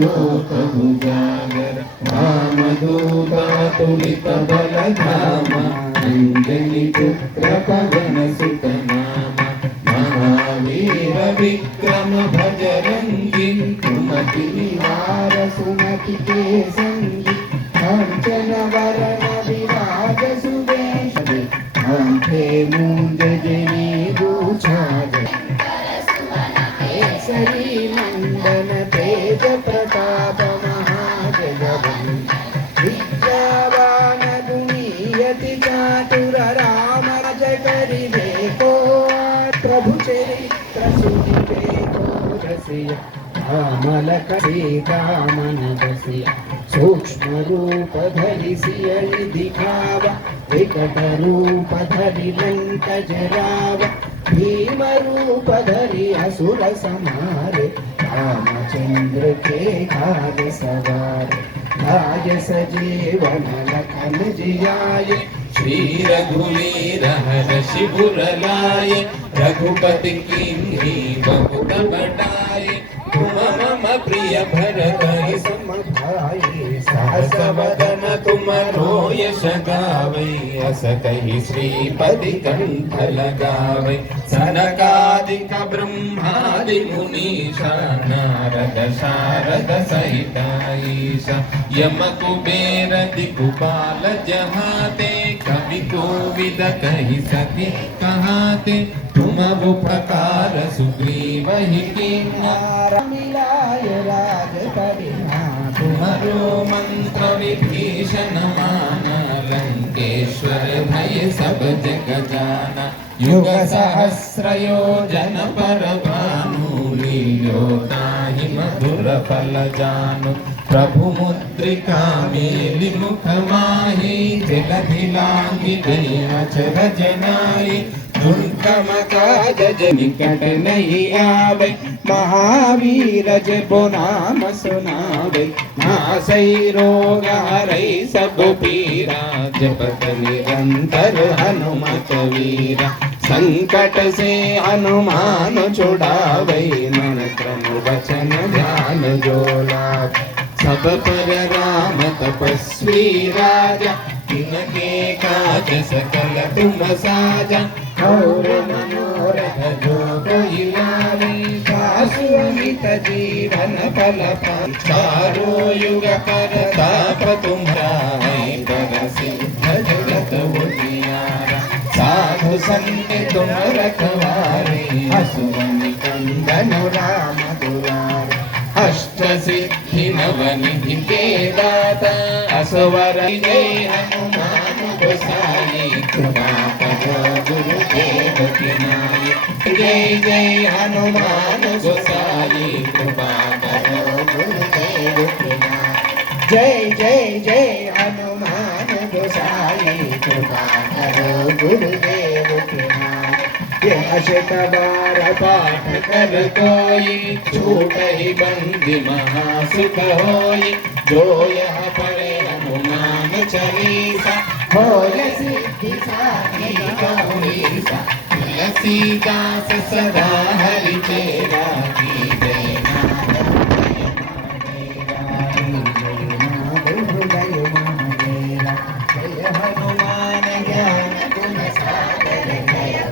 लोकमुजागर रामदूतातुलित बलधाम अंजनी पुत्र पवन सुत नाम महावीर विक्रम भजरंगी कुमति निवार सुमति के संगी कांचन वरण विराज सुवेश कांठे मूंज जनी भूषाज केसरी मंडन तेज प्रताप महाजगवंश विद्यावान गुणीयति चातुर राम जगरि को प्रभु चरित्र सुनिबे को रसिया रामल सीता मन बसिया सूक्ष्म रूप धरि सियहि दिखावा विकट रूप धरि लंक जरावा भीम रूप धरि असुर संहारे रामचंद्र के काज सवार राज सजीवन लखन जियाए श्री रघुवीर हर्षि पुर लाए रघुपति कीन्ही बहुत बड़ाए तुम मम प्रिय भरत सम भाई सहस वदन तुम यश गावै अस कहि श्रीपति कंठ लगावै सनकादिक ब्रह्मादि मुनीषा नारद शारद सहित ईशा यम कुबेर दिक्पाल जहाते कवि कोविद कहि सके कहाते तुम उपकार सुग्रीव ही कीन्हा मिलाय राज परिमा तुम्हारो मंत्र विभीषण माना लंकेश्वर भय सब जग जाना युग सहस्र योजन पर भानु लील्योताहि मधुर फल जानु प्रभु मुद्रिका मेलि मुख माहि जलधि लांघि गई अचर जनाई दुर्गम काज निकट नहीं आवे महावीर जपो नाम सुनावे नासै रोग हरै सब पीरा जपत निरंतर हनुमत वीरा संकट से हनुमान छुड़ावे मन क्रम वचन ध्यान जो लाभ सब पर राम तपस्वी राजा तिनके काज सकल तुम साजा और मनोरथ जो कोई लावे सासु अमित जीवन फल पाए चारों युग परताप तुम्हारा बरसी जगत उजियारा साधु संत तुम रखवारे असुर कंदन राम दुलारे अष्ट सिद्धि नवनिधि के दाता असवर जय हनुमान गोसाई कृपा करो गुरुदेव की नाई जय जय हनुमान गोसाई कृपा करो गुरुदेव की नाई जय जय जय हनुमान गोसाई कृपा करो गुरुदेव की नाई शतबार पाठ कर कोई छूटहि बंदी महासुख होई जो यह पढ़े हनुमान चालीसा होय सिद्धि साखी गौरीसा तुलसीदास सदा हरि चेरा की जय जय हनुमान ज्ञान गुण सागर जय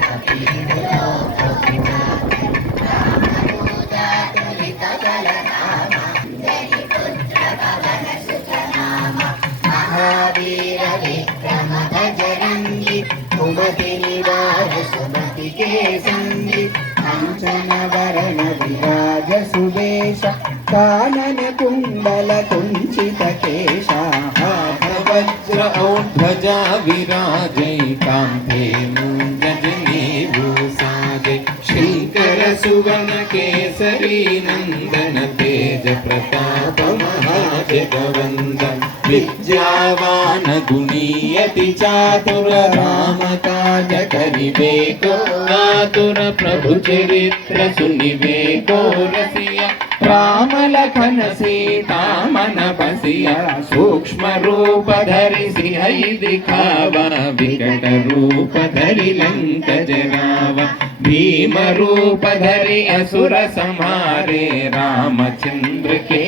महावीर विक्रम भजरंगी कुमति निवार सुमति के संगी कंचन वरण विराज सुवेश कानन कुंडल कुंचित केशा हाथ वज्र औध्वजा विराजै कांधे मूंजनी भूषाजै शंकर सुवन केसरी नंदन तेज प्रताप महाजगवंदन विद्यावान गुणीयति चातुर राम काज करिबे को आतुर प्रभु चरित्र सुनिबे को रसिया राम लखन सीता मन बसिया सूक्ष्म रूप धरि सिंहई दिखावा विकट रूप धरि लंक जरावा भीम रूप धरि असुर संहारे रामचंद्र के